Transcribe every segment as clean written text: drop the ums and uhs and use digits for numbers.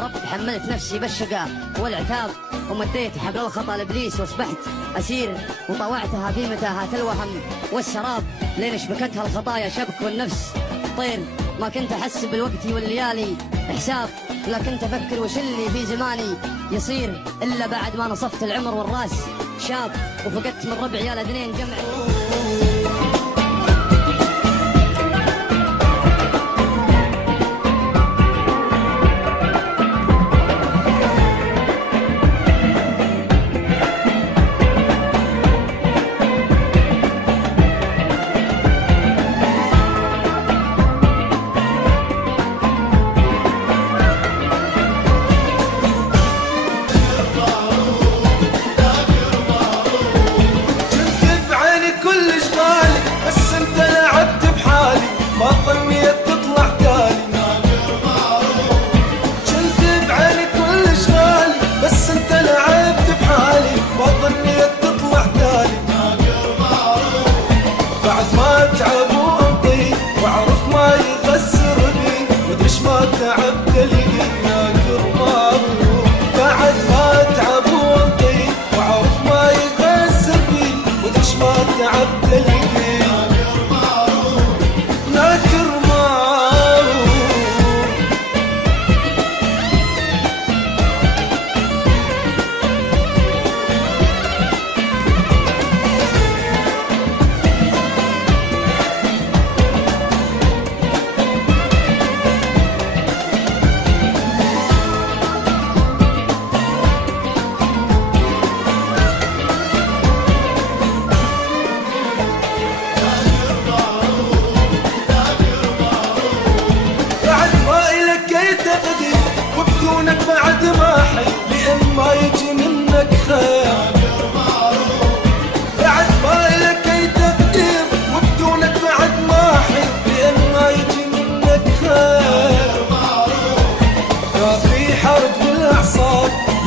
يا رب حملت نفسي بالشقاء والعتاب، ومديت حبل الخطا لابليس، واصبحت اسير وطوعتها في متاهات الوهم والسراب، لين شبكتها الخطايا شبك والنفس طير. ما كنت احس بالوقت والليالي حساب، لا كنت افكر وش اللي في زماني يصير، الا بعد ما نصفت العمر والراس شاب، وفقدت من ربع عيال اثنين جمع.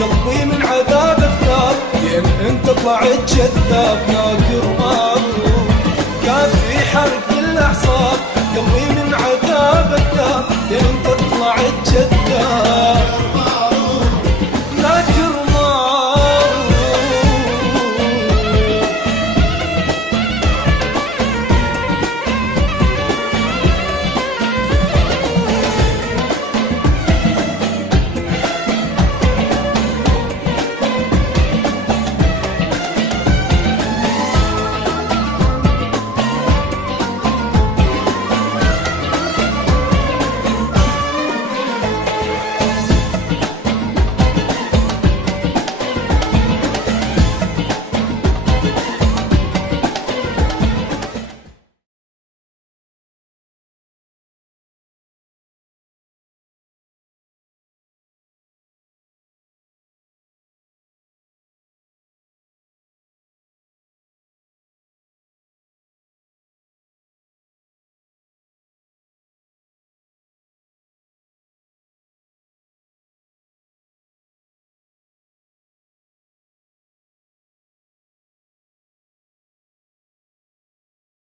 قلبي من عذابك ثاب، لأن انت طلعت جذاب ناكر مغرور. كان في حرق بالاعصاب، قلبي من عذابك ثاب، لأن